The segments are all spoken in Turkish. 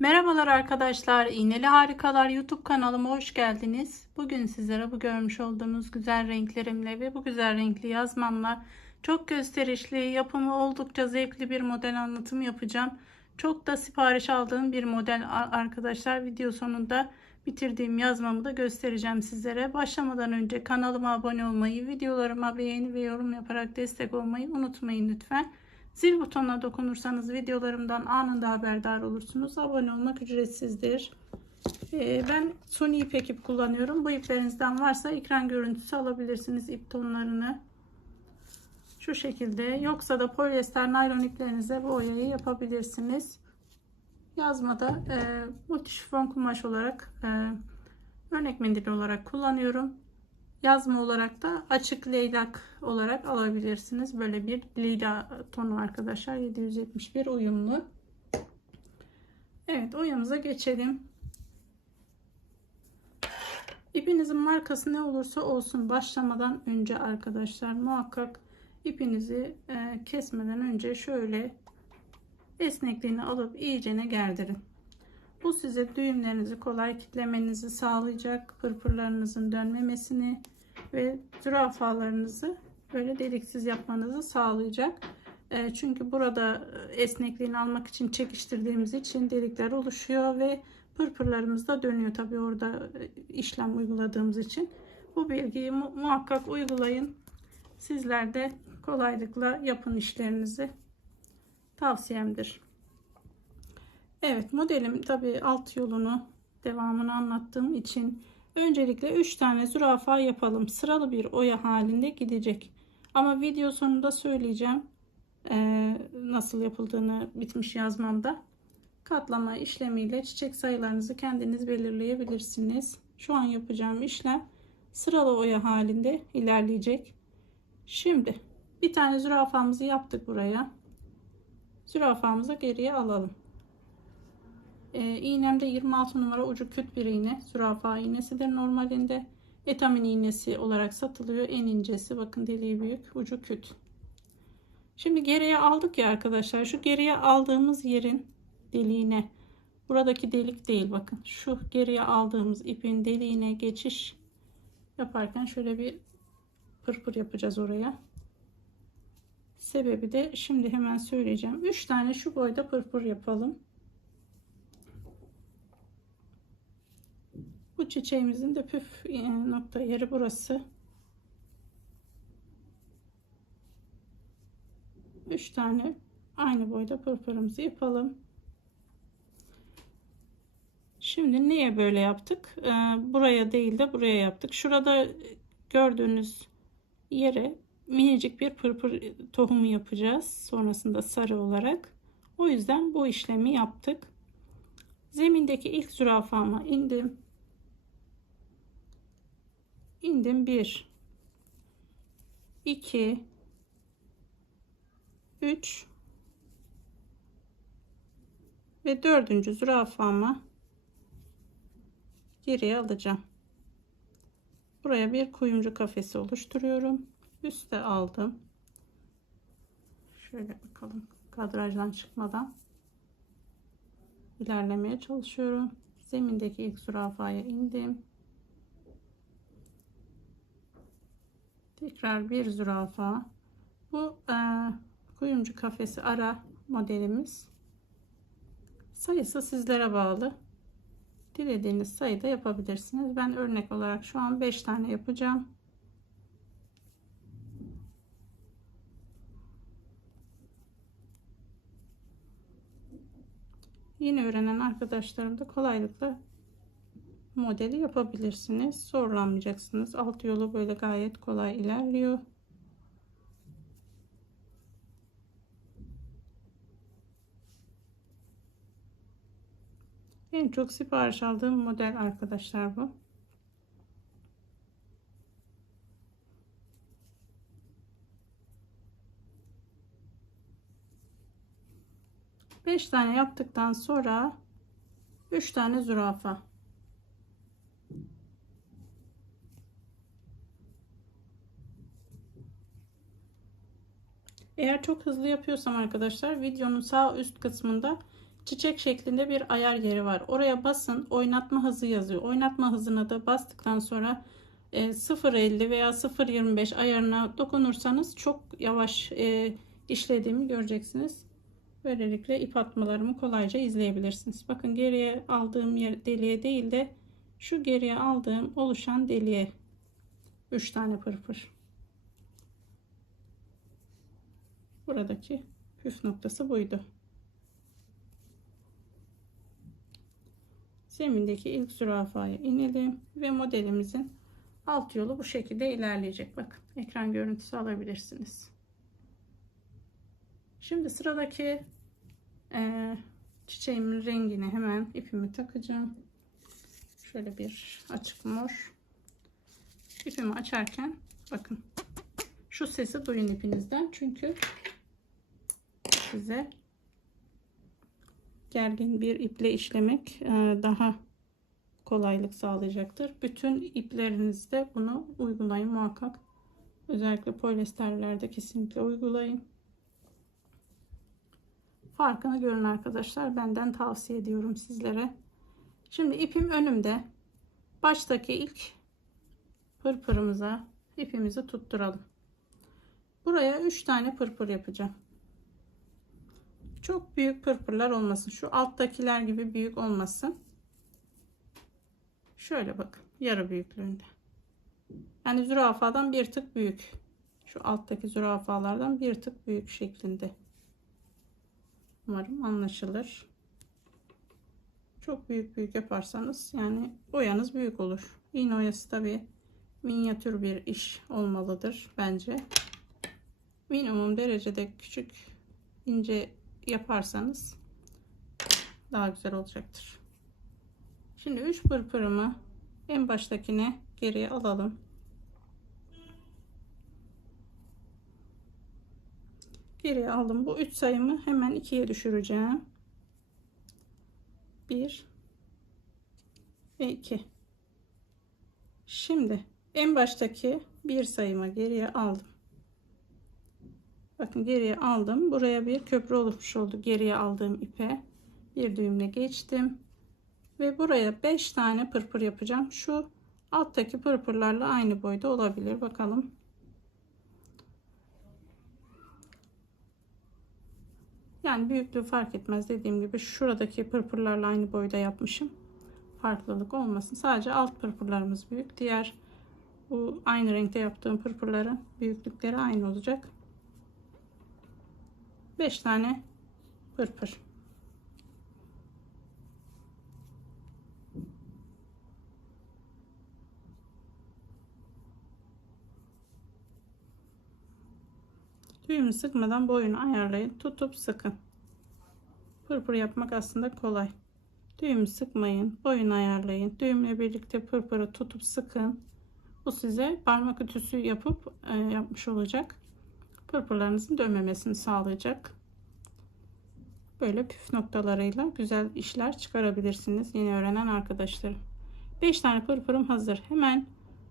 Merhabalar arkadaşlar. İğneli Harikalar YouTube kanalıma hoş geldiniz. Bugün sizlere bu görmüş olduğunuz güzel renklerimle ve bu güzel renkli yazmamla çok gösterişli, yapımı oldukça zevkli bir model anlatımı yapacağım. Çok da sipariş aldığım bir model arkadaşlar. Video sonunda bitirdiğim yazmamı da göstereceğim sizlere. Başlamadan önce kanalıma abone olmayı, videolarıma beğeni ve yorum yaparak destek olmayı unutmayın lütfen. Zil butonuna dokunursanız videolarımdan anında haberdar olursunuz. Abone olmak ücretsizdir. Ee, ben Sony ip ekip kullanıyorum. Bu iplerinizden varsa ekran görüntüsü alabilirsiniz ip tonlarını. Şu şekilde. Yoksa da polyester naylon iplerinize bu oyayı yapabilirsiniz. Yazmada e, multişifon kumaş olarak e, örnek mendil olarak kullanıyorum. Yazma olarak da açık leylak olarak alabilirsiniz. Böyle bir lila tonu arkadaşlar. 771 uyumlu. Evet oyamıza geçelim. İpinizin markası ne olursa olsun başlamadan önce arkadaşlar muhakkak ipinizi e, kesmeden önce şöyle esnekliğini alıp iyicene gerdirin. Bu size düğümlerinizi kolay kitlemenizi sağlayacak. Pırpırlarınızın dönmemesini ve zürafalarınızı böyle deliksiz yapmanızı sağlayacak. E, çünkü burada esnekliğini almak için çekiştirdiğimiz için delikler oluşuyor ve pırpırlarımız da dönüyor. Tabi orada işlem uyguladığımız için. Bu bilgiyi mu muhakkak uygulayın. Sizler de kolaylıkla yapın işlerinizi. Tavsiyemdir. Evet modelim tabi alt yolunu devamını anlattığım için öncelikle 3 tane zürafa yapalım. Sıralı bir oya halinde gidecek. Ama video sonunda söyleyeceğim ee, nasıl yapıldığını bitmiş yazmamda. Katlama işlemiyle çiçek sayılarınızı kendiniz belirleyebilirsiniz. Şu an yapacağım işlem sıralı oya halinde ilerleyecek. Şimdi bir tane zürafamızı yaptık buraya. Zürafamızı geriye alalım. E, iğnemde 26 numara ucu küt bir iğne. Zürafa iğnesidir normalinde. Etamin iğnesi olarak satılıyor. En incesi bakın deliği büyük ucu küt. Şimdi geriye aldık ya arkadaşlar. Şu geriye aldığımız yerin deliğine buradaki delik değil bakın. Şu geriye aldığımız ipin deliğine geçiş yaparken şöyle bir pırpır yapacağız oraya. Sebebi de şimdi hemen söyleyeceğim. 3 tane şu boyda pırpır yapalım. Çiçeğimizin de püf nokta yeri burası. 3 tane aynı boyda pırpırımızı yapalım. Şimdi niye böyle yaptık? Ee, buraya değil de buraya yaptık. Şurada gördüğünüz yere minicik bir pırpır tohumu yapacağız. Sonrasında sarı olarak. O yüzden bu işlemi yaptık. Zemindeki ilk zürafama indim. İndim 1 2 3 ve dördüncü zürafamı geriye alacağım. Buraya bir kuyumcu kafesi oluşturuyorum. Üste aldım. Şöyle bakalım kadrajdan çıkmadan ilerlemeye çalışıyorum. Zemindeki ilk zürafaya indim. Tekrar bir zürafa. Bu e, kuyumcu kafesi ara modelimiz. Sayısı sizlere bağlı. Dilediğiniz sayıda yapabilirsiniz. Ben örnek olarak şu an 5 tane yapacağım. Yeni öğrenen arkadaşlarım da kolaylıkla modeli yapabilirsiniz. Zorlanmayacaksınız. Alt yolu böyle gayet kolay ilerliyor. En çok sipariş aldığım model arkadaşlar bu. Beş tane yaptıktan sonra üç tane zürafa. Eğer çok hızlı yapıyorsam arkadaşlar videonun sağ üst kısmında çiçek şeklinde bir ayar yeri var. Oraya basın. Oynatma hızı yazıyor. Oynatma hızına da bastıktan sonra e, 0.50 veya 0.25 ayarına dokunursanız çok yavaş e, işlediğimi göreceksiniz. Böylelikle ip atmalarımı kolayca izleyebilirsiniz. Bakın geriye aldığım yer, deliğe değil de şu geriye aldığım oluşan deliğe 3 tane pırpır. Buradaki püf noktası buydu. Zemindeki ilk zürafaya inelim ve modelimizin alt yolu bu şekilde ilerleyecek. Bakın ekran görüntüsü alabilirsiniz. Şimdi sıradaki e, çiçeğimin rengini hemen ipimi takacağım. Şöyle bir açık mor. İpimi açarken bakın şu sesi duyun ipinizden. Çünkü size gergin bir iple işlemek e, daha kolaylık sağlayacaktır. Bütün iplerinizde bunu uygulayın muhakkak. Özellikle polyesterlerde kesinlikle uygulayın. Farkını görün arkadaşlar. Benden tavsiye ediyorum sizlere. Şimdi ipim önümde. Baştaki ilk pırpırımıza ipimizi tutturalım. Buraya 3 tane pırpır yapacağım. Çok büyük pırpırlar olmasın. Şu alttakiler gibi büyük olmasın. Şöyle bakın. Yarı büyüklüğünde. Yani zürafadan bir tık büyük. Şu alttaki zürafalardan bir tık büyük şeklinde. Umarım anlaşılır. Çok büyük büyük yaparsanız yani oyanız büyük olur. İğne oyası tabi minyatür bir iş olmalıdır bence. Minimum derecede küçük ince yaparsanız daha güzel olacaktır. Şimdi 3 pırpırımı en baştakine geriye alalım. Geriye aldım. Bu 3 sayımı hemen 2'ye düşüreceğim. 1 ve 2. Şimdi en baştaki bir sayıma geriye aldım. Bakın geriye aldım. Buraya bir köprü oluşmuş oldu. Geriye aldığım ipe bir düğümle geçtim. Ve buraya 5 tane pırpır yapacağım. Şu alttaki pırpırlarla aynı boyda olabilir. Bakalım. Yani büyüklüğü fark etmez. Dediğim gibi şuradaki pırpırlarla aynı boyda yapmışım. Farklılık olmasın. Sadece alt pırpırlarımız büyük. Diğer bu aynı renkte yaptığım pırpırların büyüklükleri aynı olacak. 5 tane pırpır. Düğümü sıkmadan boyunu ayarlayın. Tutup sıkın. Pırpır yapmak aslında kolay. Düğümü sıkmayın. Boyunu ayarlayın. Düğümle birlikte pırpırı tutup sıkın. Bu size parmak ütüsü yapıp e, yapmış olacak. Pırpırlarınızın dönmemesini sağlayacak. Böyle püf noktalarıyla güzel işler çıkarabilirsiniz. Yeni öğrenen arkadaşlarım. 5 tane pırpırım hazır. Hemen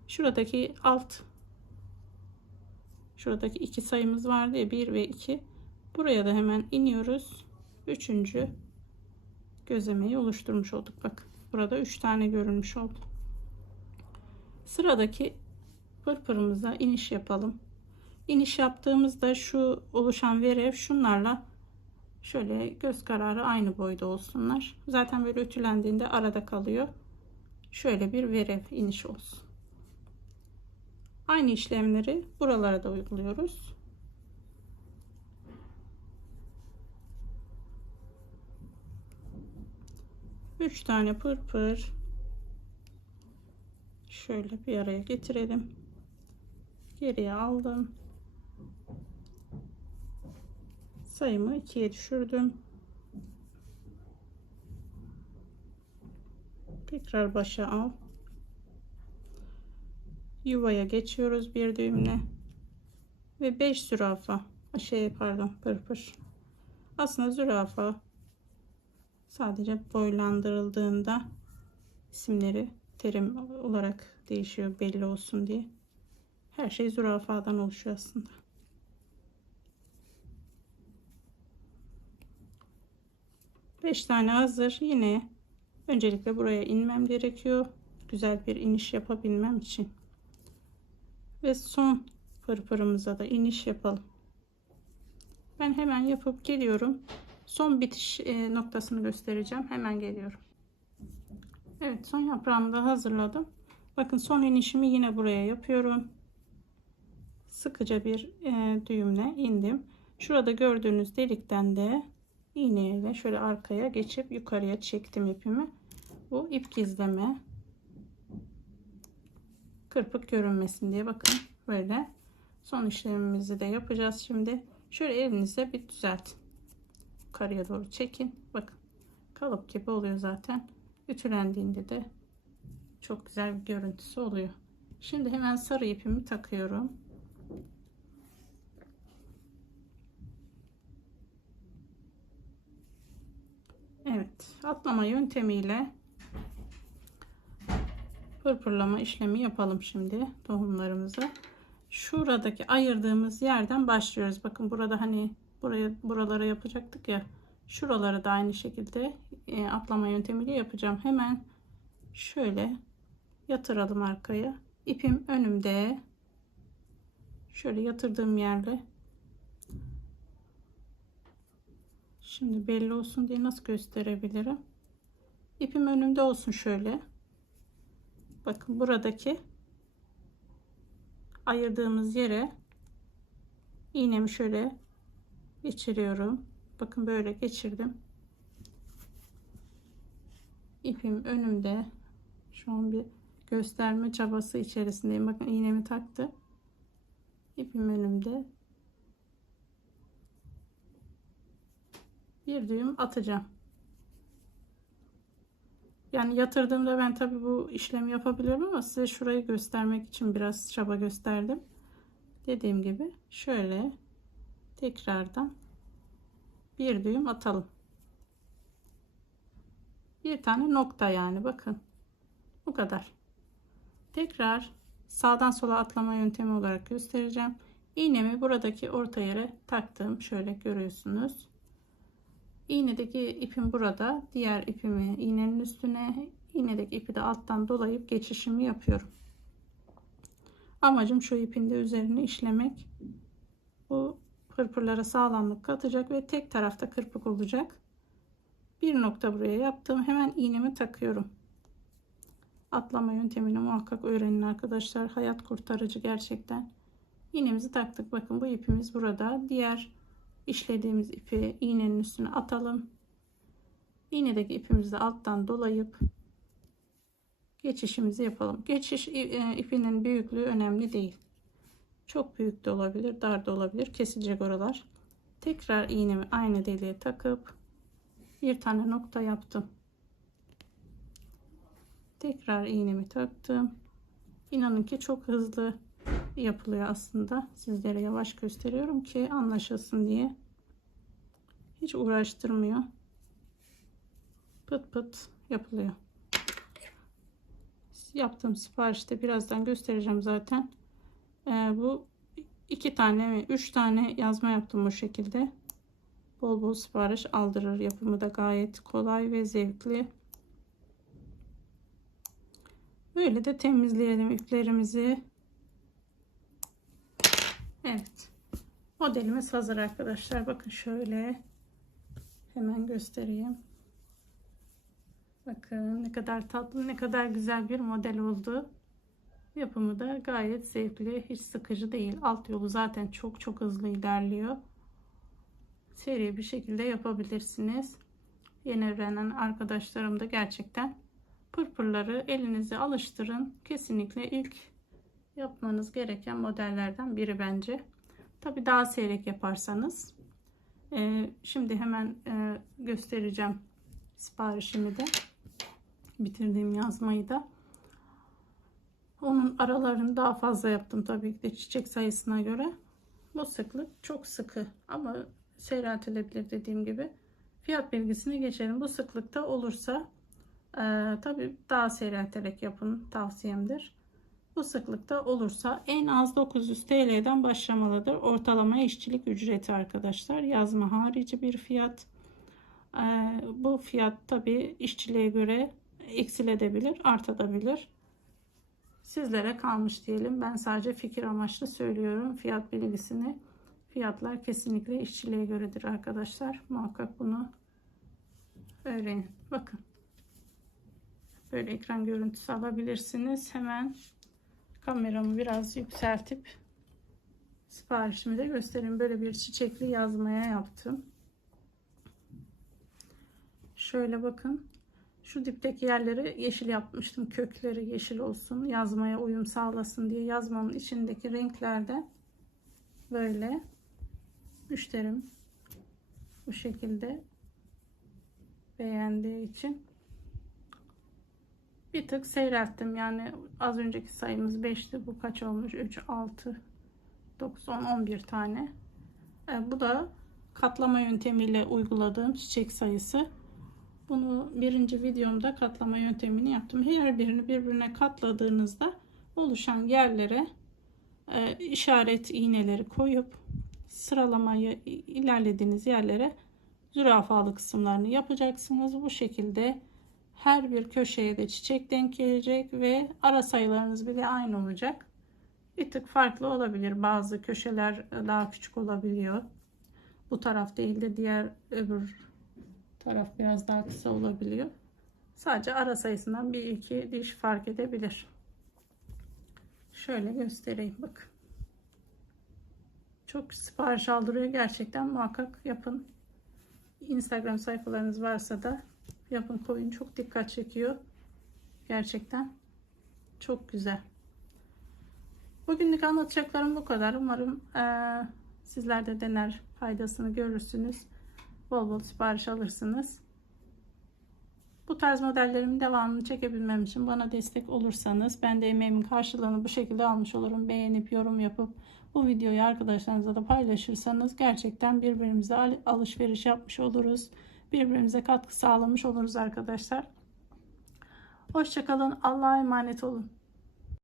şuradaki alt Şuradaki iki sayımız vardı ya 1 ve 2. Buraya da hemen iniyoruz. Üçüncü gözlemeyi oluşturmuş olduk. Bak burada 3 tane görünmüş oldu. Sıradaki pırpırımıza iniş yapalım. İniş yaptığımızda şu oluşan verev şunlarla şöyle göz kararı aynı boyda olsunlar. Zaten böyle ütülendiğinde arada kalıyor. Şöyle bir verev iniş olsun. Aynı işlemleri buralara da uyguluyoruz. Üç tane pırpır şöyle bir araya getirelim. Geriye aldım. Sayımı ikiye düşürdüm. Tekrar başa al. Yuvaya geçiyoruz bir düğümle. Ve 5 zürafa. Şey pardon pırpır aslında zürafa sadece boylandırıldığında isimleri terim olarak değişiyor belli olsun diye. Her şey zürafadan oluşuyor aslında 5 tane hazır. Yine öncelikle buraya inmem gerekiyor. Güzel bir iniş yapabilmem için. Ve son pırpırımıza da iniş yapalım. Ben hemen yapıp geliyorum. Son bitiş e, noktasını göstereceğim. Hemen geliyorum. Evet son yaprağımı da hazırladım. Bakın son inişimi yine buraya yapıyorum. Sıkıca bir e, düğümle indim. Şurada gördüğünüz delikten de iğneyle şöyle arkaya geçip yukarıya çektim ipimi. Bu ip gizleme. Kırpık görünmesin diye bakın böyle. Son işlemimizi de yapacağız şimdi. Şöyle elinizle bir düzeltin. Yukarıya doğru çekin. Bakın kalıp gibi oluyor zaten. Ütülendiğinde de çok güzel bir görüntüsü oluyor. Şimdi hemen sarı ipimi takıyorum. Evet, atlama yöntemiyle pırpırlama işlemi yapalım şimdi tohumlarımızı. Şuradaki ayırdığımız yerden başlıyoruz. Bakın burada hani buraya buralara yapacaktık ya. Şuraları da aynı şekilde e, atlama yöntemiyle yapacağım. Hemen şöyle yatıralım arkaya. İpim önümde. Şöyle yatırdığım yerle Şimdi belli olsun diye nasıl gösterebilirim? İpim önümde olsun şöyle. Bakın buradaki ayırdığımız yere iğnemi şöyle geçiriyorum. Bakın böyle geçirdim. İpim önümde. Şu an bir gösterme çabası içerisindeyim. Bakın iğnemi taktı. İpim önümde. Bir düğüm atacağım. Yani yatırdığımda ben tabi bu işlemi yapabiliyorum ama size şurayı göstermek için biraz çaba gösterdim. Dediğim gibi şöyle tekrardan bir düğüm atalım. Bir tane nokta yani bakın. Bu kadar. Tekrar sağdan sola atlama yöntemi olarak göstereceğim. İğnemi buradaki orta yere taktım. Şöyle görüyorsunuz. İğnedeki ipim burada. Diğer ipimi iğnenin üstüne, iğnedeki ipi de alttan dolayıp geçişimi yapıyorum. Amacım şu ipin de üzerine işlemek. Bu pırpırlara sağlamlık katacak ve tek tarafta kırpık olacak. Bir nokta buraya yaptım. Hemen iğnemi takıyorum. Atlama yöntemini muhakkak öğrenin arkadaşlar. Hayat kurtarıcı gerçekten. İğnemizi taktık. Bakın bu ipimiz burada. Diğer işlediğimiz ipi iğnenin üstüne atalım. İğnedeki ipimizi alttan dolayıp geçişimizi yapalım. Geçiş e, ipinin büyüklüğü önemli değil. Çok büyük de olabilir, dar da olabilir. Kesilecek oralar. Tekrar iğnemi aynı deliğe takıp bir tane nokta yaptım. Tekrar iğnemi taktım. İnanın ki çok hızlı yapılıyor aslında. Sizlere yavaş gösteriyorum ki anlaşılsın diye. Hiç uğraştırmıyor. Pıt pıt yapılıyor. Yaptığım siparişte birazdan göstereceğim zaten. Ee, bu iki tane mi üç tane yazma yaptım bu şekilde. Bol bol sipariş aldırır. Yapımı da gayet kolay ve zevkli. Böyle de temizleyelim iplerimizi. Evet. Modelimiz hazır arkadaşlar. Bakın şöyle hemen göstereyim. Bakın ne kadar tatlı, ne kadar güzel bir model oldu. Yapımı da gayet zevkli, hiç sıkıcı değil. Alt yolu zaten çok çok hızlı ilerliyor. Seri bir şekilde yapabilirsiniz. Yeni öğrenen arkadaşlarım da gerçekten pırpırları elinize alıştırın. Kesinlikle ilk yapmanız gereken modellerden biri bence. Tabi daha seyrek yaparsanız. E, şimdi hemen e, göstereceğim siparişimi de. Bitirdiğim yazmayı da. Onun aralarını daha fazla yaptım tabii ki de çiçek sayısına göre. Bu sıklık çok sıkı ama seyreltilebilir dediğim gibi. Fiyat bilgisine geçelim. Bu sıklıkta olursa e, tabii daha seyrelterek yapın tavsiyemdir. Bu sıklıkta olursa en az 900 TL'den başlamalıdır. Ortalama işçilik ücreti arkadaşlar. Yazma harici bir fiyat. Ee, bu fiyat tabi işçiliğe göre eksilebilir, artabilir. Sizlere kalmış diyelim. Ben sadece fikir amaçlı söylüyorum fiyat bilgisini. Fiyatlar kesinlikle işçiliğe göredir arkadaşlar. Muhakkak bunu öğrenin. Bakın. Böyle ekran görüntüsü alabilirsiniz. Hemen kameramı biraz yükseltip siparişimi de göstereyim. Böyle bir çiçekli yazmaya yaptım. Şöyle bakın. Şu dipteki yerleri yeşil yapmıştım. Kökleri yeşil olsun. Yazmaya uyum sağlasın diye yazmanın içindeki renklerde böyle müşterim bu şekilde beğendiği için bir tık seyrelttim. Yani az önceki sayımız 5'ti. Bu kaç olmuş? 3, 6, 9, 10, 11 tane. E, bu da katlama yöntemiyle uyguladığım çiçek sayısı. Bunu birinci videomda katlama yöntemini yaptım. Her birini birbirine katladığınızda oluşan yerlere e, işaret iğneleri koyup sıralamayı ilerlediğiniz yerlere zürafalı kısımlarını yapacaksınız. Bu şekilde her bir köşeye de çiçek denk gelecek ve ara sayılarınız bile aynı olacak. Bir tık farklı olabilir. Bazı köşeler daha küçük olabiliyor. Bu taraf değil de diğer öbür taraf biraz daha kısa olabiliyor. Sadece ara sayısından bir iki diş fark edebilir. Şöyle göstereyim bak. Çok sipariş aldırıyor gerçekten muhakkak yapın. Instagram sayfalarınız varsa da yapın koyun çok dikkat çekiyor. Gerçekten çok güzel. Bugünlük anlatacaklarım bu kadar. Umarım eee, sizler de dener faydasını görürsünüz. Bol bol sipariş alırsınız. Bu tarz modellerimin devamını çekebilmem için bana destek olursanız ben de emeğimin karşılığını bu şekilde almış olurum. Beğenip yorum yapıp bu videoyu arkadaşlarınızla da paylaşırsanız gerçekten birbirimize al- alışveriş yapmış oluruz. Birbirimize katkı sağlamış oluruz arkadaşlar. Hoşçakalın. Allah'a emanet olun.